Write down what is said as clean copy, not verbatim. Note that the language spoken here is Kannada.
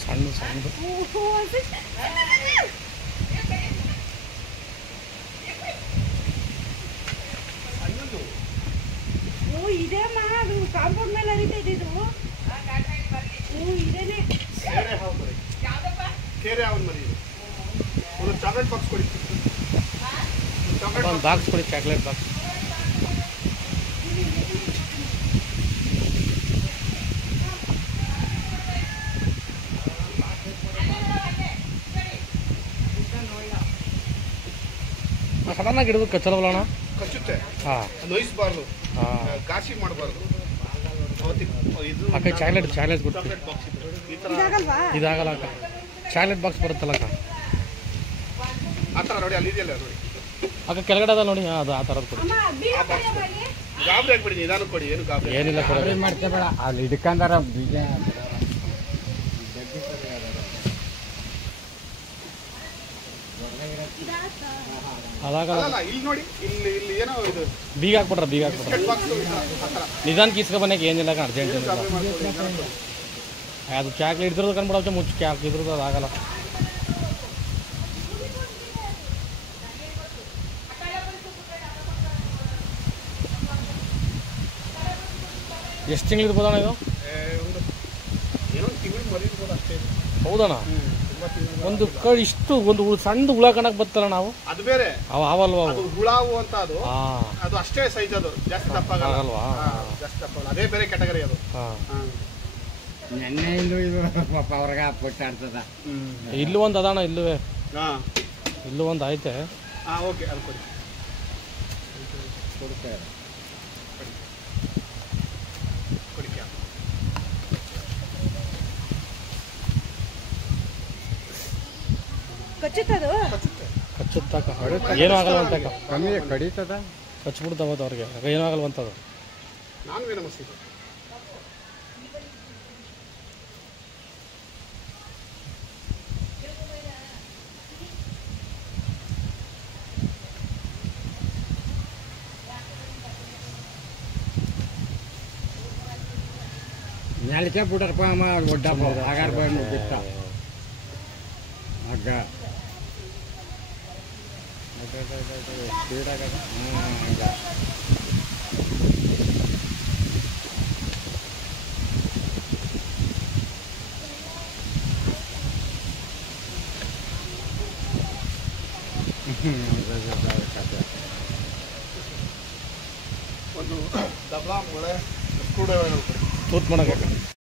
ಸಣ್ಣ ಸಣ್ಣದು ಇದೇಮ್ಮ ಅದು ಕಾಂಪೌಂಡ್ ಮೇಲೆ ಹರಿತಾ ಇದ್ದಿದ್ದು ಇದೇನೆ ಚಾಕ್ಲೇಟ್ ಬಾಕ್ಸ್ ಕೊಡಿ ಒಂದು ಬಾಕ್ಸ್ ಕೊಡಿ ಚಾಕ್ಲೇಟ್ ಬಾಕ್ಸ್ ಸಡನ್ನಾಗಿ ಹಿಡಿದು ಕಚ್ಚಲವಲ್ಲ ಅಣ್ಣ ಕಚ್ಚುತ್ತೆ ಹಾಂ ನೋಯಿಸಬಾರ್ದು ಹಾಂ ಘಾಸಿ ಮಾಡಬಾರ್ದು ಅಕ್ಕ ಚಾಕ್ಲೇಟ್ ಕೊಡ್ತೀವಿ ಚಾಕ್ಲೇಟ್ ಬಾಕ್ಸ್ ಈ ಥರ ಇದಾಗಲ್ಲ ಅಕ್ಕ ಚಾಕ್ಲೇಟ್ ಬಾಕ್ಸ್ ಬರುತ್ತಲ್ಲ ಅಕ್ಕ ಆ ಥರ ನೋಡಿ ಅಲ್ಲಿ ಇದೆಯಲ್ಲ ನೋಡಿ ಅಕ್ಕ ಕೆಳಗಡೆ ಅದ ನೋಡಿ ಅದು ಆ ಥರದ್ದು ಕೊಡಿ ಗಾಬರಿ ಆಗ್ಬಿಡಿ ನಿಧಾನ ಕೊಡಿ ಏನು ಗಾಬರಿ ಏನಿಲ್ಲ ಕೊಡಿ ಮಾಡ್ತೇ ಬೇಡ ಅಲ್ಲಿ ಹಿಡ್ಕಂದಾರ ಬೀಜ ಅದಾಗಲ್ಲ ಅಲ್ಲ ಇಲ್ಲಿ ನೋಡಿ ಇಲ್ಲಿ ಇಲ್ಲಿ ಏನೋ ಇದು ಬೀಗ ಹಾಕ್ಬಿಟ್ರ ಬಾಕ್ಸ್ ಆ ಥರ ನಿಧಾನಕ್ಕೆ ಇಸ್ಕೊ ಬನ್ನಕ್ಕೆ ಏನಿಲ್ಲ ಅರ್ಜೆಂಟ್ ಏನಿಲ್ಲ ಅದು ಚಾಕ್ಲೇಟ್ ಇದ್ರದ್ದು ಕಂಡ್ಬಿಡೋ ಮುಚ್ಚಿ ಕ್ಯಾಕ್ ಇದ್ರದ್ದು ಅದಾಗಲ್ಲ ಎಷ್ಟು ತಿಂಗಳು ಇರ್ಬೋದಣ್ಣ ಇದು ಏನೋ ತಿಂಗಳು ಮರಿರ್ಬೋದು ಅಷ್ಟೇ ಹೌದಣ್ಣ ಒಂದು ಇಷ್ಟು ಒಂದು ಸಣ್ಣ ಹುಳ ಕಣಕ್ಕೆ ಬರ್ತಲ್ಲ ನಾವು ಅದು ಬೇರೆ ಅವಲ್ವಾ ಅದು ಹುಳಾವು ಅಂತ ಅದು ಹಾಂ ಅದು ಅಷ್ಟೇ ಸೈಜ್ ಅದು ಜಾಸ್ತಿ ತಪ್ಪಾಗಲ್ವಾ ಜಾಸ್ತಿ ತಪ್ಪಾಗಲ್ಲ ಅದೇ ಬೇರೆ ಕ್ಯಾಟಗರಿ ಅದು ಹಾಂ ನೆನ್ನೆ ಇಲ್ಲೂ ಇದು ಪಾಪ ಅವ್ರಿಗೆ ಹಾಕ್ಬಿಟ್ಟಾಡ್ತದ ಇಲ್ಲೂ ಒಂದು ಅದಣ್ಣ ಇಲ್ಲವೇ ಹಾಂ ಇಲ್ಲೂ ಒಂದು ಐತೆ ಹಾಂ ಓಕೆ ಅದು ಕೊಡಿ ಕೊಡ್ತಾರೆ ಕೊಡಿ ಕ್ಯಾಪ್ ಕಚ್ಚುತ್ತದು ಕಚ್ಚುತ್ತಾಕ ಏನೂ ಆಗಲ್ವಂತಕ್ಕ ಕಮ್ಮಿ ಕಡಿತದ ಕಚ್ಬಿಡ್ತಾವತ್ತು ಅವ್ರಿಗೆ ಏನೂ ಆಗಲ್ವಂತದು ನಾನು ಏನಮಸ್ತಿ ನೆಲಕ್ಕೆ ಬಿಟ್ಟಾರಪ್ಪ ಅಮ್ಮ ಒಡ್ಡಪ್ಪ ಆಗಾರ ಬಂದು ಬಿಟ್ಟ ಹಗ್ಗ ಸ್ಪೀಡಾಗದ ಹಂಗ ಒಂದು ದಬ್ಲ ಮೊಳೆ ಸ್ಕ್ರೂ ಡ್ರೈವರ್ ತೂತ್ ಮಾಡೋಕೆ